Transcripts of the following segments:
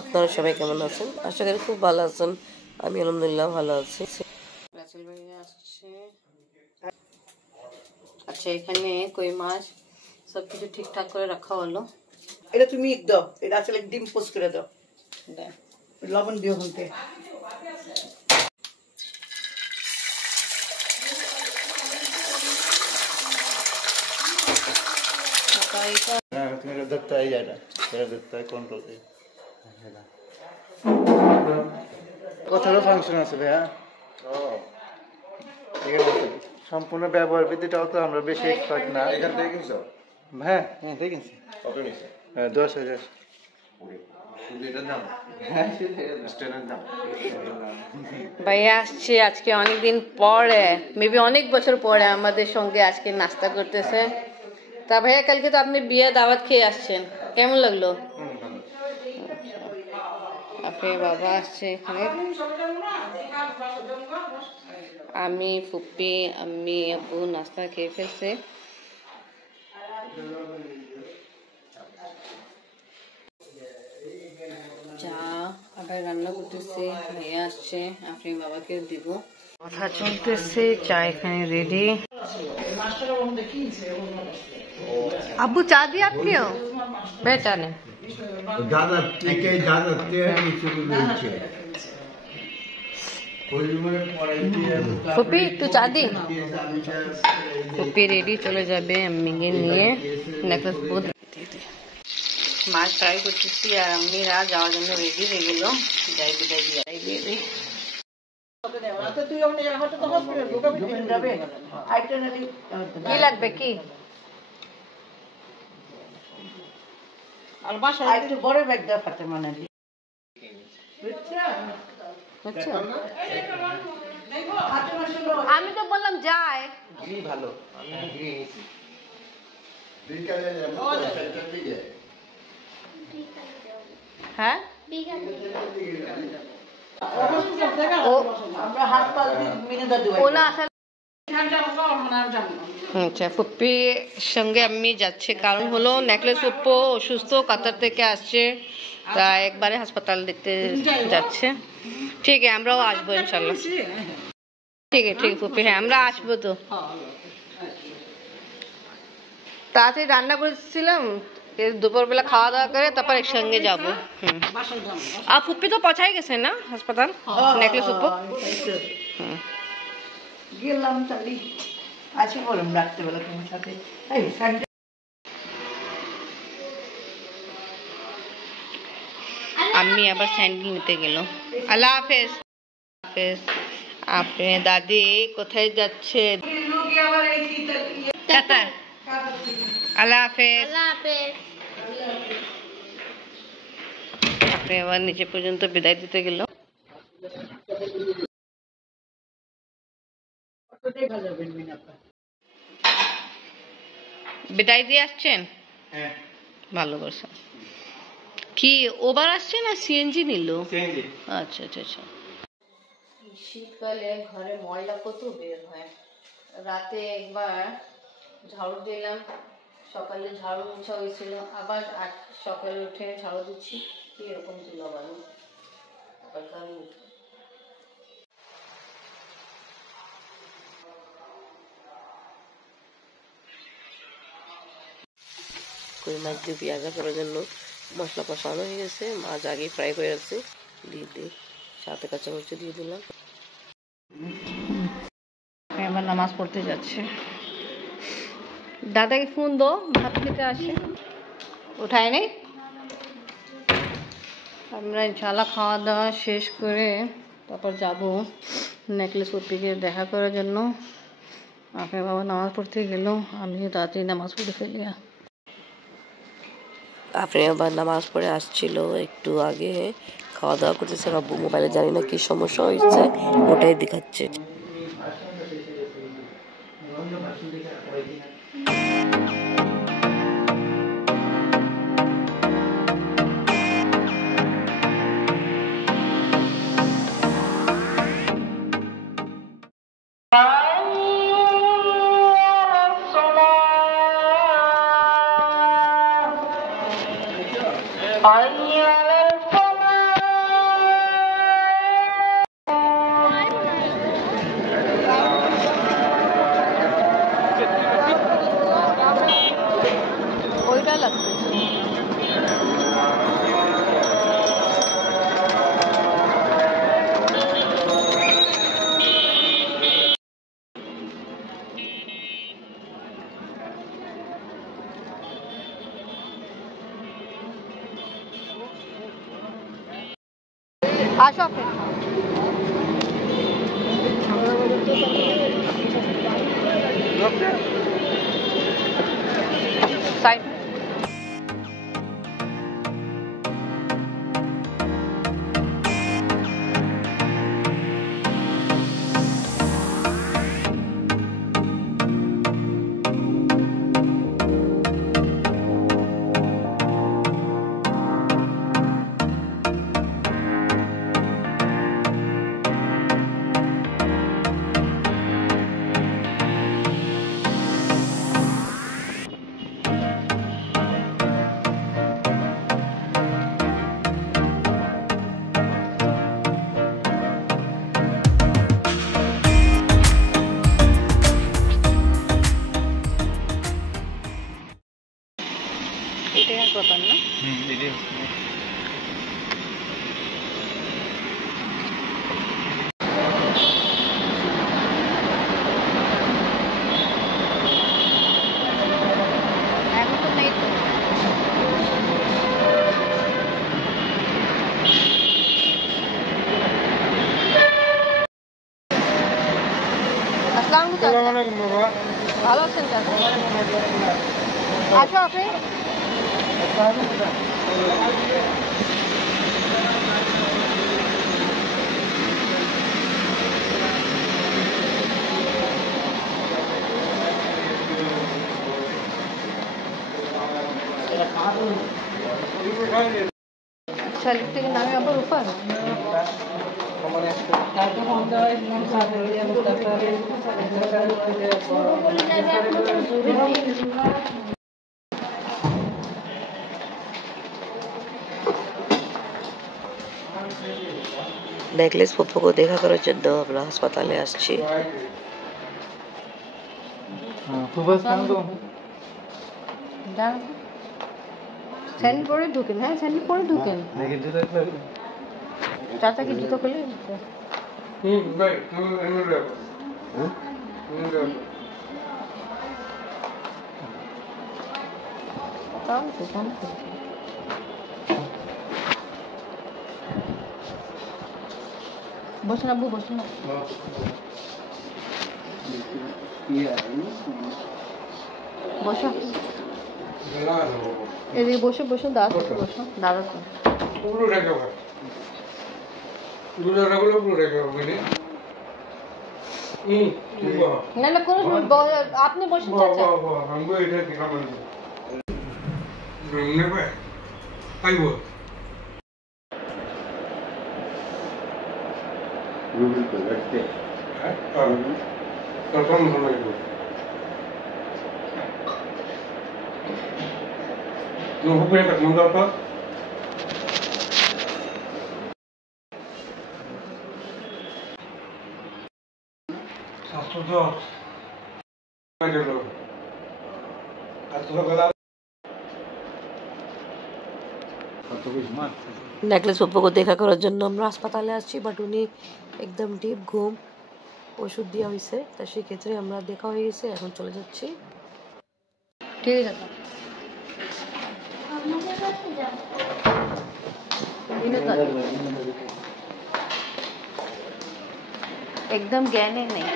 আপনারা সবাই কেমন আছেন? আশা করি খুব ভালো আছেন। আমি আলহামদুলিল্লাহ ভালো আছি। রাসেল ভাই আসছে। আচ্ছা, এখানে কই মাছ সবকিছু ঠিকঠাক করে রাখা হলো। এটা তুমি দাও, এটা আসলে ডিম পোস্ট করে দাও, লবণ দিও হতে। কথারও ফাংশন আছে ভাইয়া। সম্পূর্ণ ব্যবহার বিধিটাও তো আমরা বেশি এক্সপার্ট না। এখান থেকে কিনছো? হ্যাঁ কিনছি। কত নিছে? 10,000। ভাইয়া আসছে আজকে অনেকদিন পরে, মেবি অনেক বছর পরে আমাদের সঙ্গে আজকে নাস্তা করতেছে। তা ভাইয়া, কালকে তো আপনি বিয়ে দাওয়াত খেয়ে আসছেন, কেমন লাগলো? আপনার বাবা আসছে এখানে, আমি ফুপ্পি আমি আপু নাস্তা খেয়ে ফেলছে। চা আবার রান্না করতেছি, ভাইয়া আসছে, আপনি বাবাকে দিব। কথা চলতেছে, চা এখানে রেডি। আব্বু চা দিয়ে আপনিও বেটা নেন। ফুপি একটু চা দি। ফুপি রেডি, চলে যাবে আম্মিকে নিয়ে নেকলেস বুথ। মাছ ট্রাই করতেছি আর আম্মিরা যাওয়ার জন্য রেডি হয়ে গেল। যাই বিদায় দিয়ে দিই। কি লাগবে কি? আর বাসায় একটু বড় ব্যাগ দাও ফাতে মানে। আমি তো বললাম যাই ভালো। হ্যাঁ আচ্ছা, ফুপ্পির সঙ্গে আমি যাচ্ছে, কারণ হলো নেকলেস উপ্পো অসুস্থ, কাতার থেকে আসছে, তা একবারে হাসপাতাল দেখতে যাচ্ছে। ঠিক আছে, আমরাও আসবো ইনশাল্লাহ। ঠিক আছে ফুপ্পি, হ্যাঁ আমরা আসবো। তো তাড়াতাড়ি রান্না করেছিলাম, দুপুরবেলা খাওয়া দাওয়া করে তারপর একসঙ্গে যাবো। আর ফুপ্পি তো পৌঁছাই গেছে না হাসপাতাল, নেকলেস উপ্পো। গেলাম তাহলে আছি, বললাম রাত্রেবেলা তোমার সাথে। আমি আবার স্যান্ডেল নিতে গেল। আল্লাহ হাফেজ। আপনি দাদি কোথায় যাচ্ছে? আল্লাহ হাফেজ। আপনি আবার নিচে পর্যন্ত বিদায় দিতে গেল। বিদায় দিয়ে আসছেন? ভালো করছেন। কি ওভার আসছে না সিএনজি নিল? আচ্ছা আচ্ছা আচ্ছা। শীতকালে ঘরে ময়লা কত বের হয়। রাতে একবার ঝাড়ু দিলাম, সকালে ঝাড়ু মোছা হয়েছিল, আবার সকালে উঠে ঝাড়ু দিচ্ছি, কি এরকম তুলা বালু। কই মাছ দিয়ে পেঁয়াজা করার জন্য মশলা কষানো হয়ে গেছে, মাছ আগে ফ্রাই করে রাখছি, দিয়ে দিই, সাথে কাঁচামরিচ দিয়ে দিলাম। এবার নামাজ পড়তে যাচ্ছে। দাদাকে ফোন দো, ভাত খেতে আসে, উঠায় নেই। আমরা ইনশাল্লাহ খাওয়া দাওয়া শেষ করে তারপর যাব নেকলেস উপ্পিকে দেখা করার জন্য। আপনার বাবা নামাজ পড়তে গেল, আমি তাড়াতাড়ি নামাজ পড়ে ফেলি। আপনি আবার নামাজ পড়ে আসছিল একটু আগে, খাওয়া দাওয়া করতেছে। আব্বু মোবাইলে জানি না কি সমস্যা হয়েছে, ওটাই দেখাচ্ছে। আসো আপনি সাইড এটাই হাসপাতাল না এখন তো নেই তো আসসালামু আলাইকুম বাবা ভালো আছেন চাচা আসো আপনি শালিক থেকে নামে আবার উপর नेकलेस पप्पू को देखा करो जब अपना अस्पताल में আসছি স্যান্ডেল পরে ঢুকেন হ্যাঁ স্যান্ডেল পরে ঢুকেন চাচা কি জুতো খুলে তাও তো কম বসুন আব্বু বসুন বসো এদিকে বসে বসে দাদা বসো দাদা তো না না কোনো আপনি বসুন চাচা नेकलेस पप्पू को देखा করার জন্য আমরা হাসপাতালে আসছি বাট উনি একদম ডিপ ঘুম ওষুধ দেওয়া হয়েছে তাই সেক্ষেত্রে আমরা দেখা হয়ে গেছে এখন চলে যাচ্ছি ঠিক আছে एकदम ज्ञान है नहीं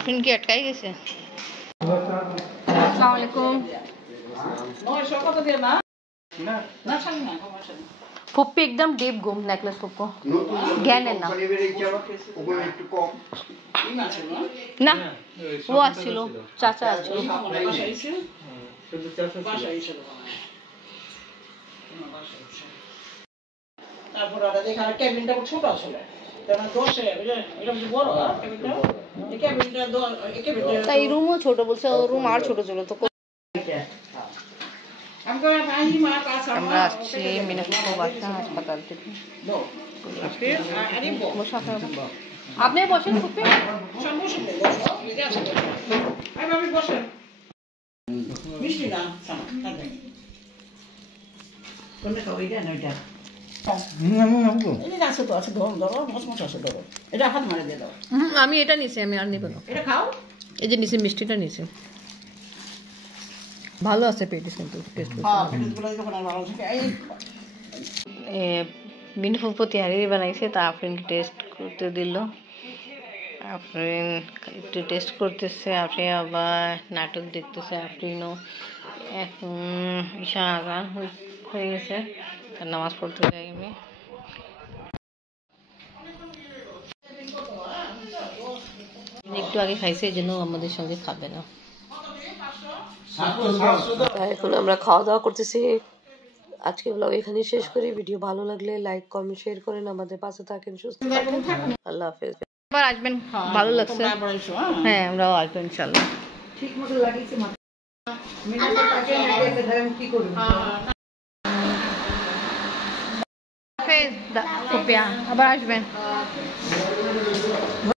আপনি কি আটকাই গেছে আসসালামু আলাইকুম ফুপ্পি একদম ডিপ ঘুম নেকলেস ফুপ্পু জ্ঞান না না ও আসছিল চাচা আসছিল তারপর আর এখানে ক্যাবিনটা ছোট আসলে কারণ 10 এটা বড় ক্যাবিনটা এই ক্যাবিনটা তাই রুমও ছোট বলছে ও রুম আর ছোট ছিল তো আমরা আসছি মিনাপুর বাসা হাসপাতাল থেকে বসো আপনি বসেন ফুপি মিষ্টি না আছে তো আছে ধরো ধরো মশমশ আছে ধরো এটা হাত মারে দিয়ে দাও আমি এটা নিছি আমি আর নিব না এটা খাও এই যে নিছি মিষ্টিটা নিছি ভালো আছে পেটিস কিন্তু টেস্ট হ্যাঁ পেটিসগুলো যখন আর ভালো থাকে এই বিনু ফুপু তৈরি বানাইছে তা আফরিন টেস্ট করতে দিল আফরিন একটু টেস্ট করতেছে আফরিন আবার নাটক দেখতেছে আফরিনও এখন ঈশা আজান হয়ে গেছে তার নামাজ পড়তে যাই আমি একটু আগে খাইছে এই জন্য আমাদের সঙ্গে খাবে না এখন আমরা খাওয়া দাওয়া করতেছি আজকে ব্লগ এখানেই শেষ করি ভিডিও ভালো লাগলে লাইক কমেন্ট শেয়ার করেন আমাদের পাশে থাকেন সুস্থ থাকেন আল্লাহ হাফেজ আবার আসবেন ভালো লাগছে হ্যাঁ আমরাও আসবো ইনশাআল্লাহ ঠিক মতো লাগিয়েছে মাথা মিনাতে পাকে নাইতে ধরে কি করব হাফেজ ফুপিয়া আবার আসবেন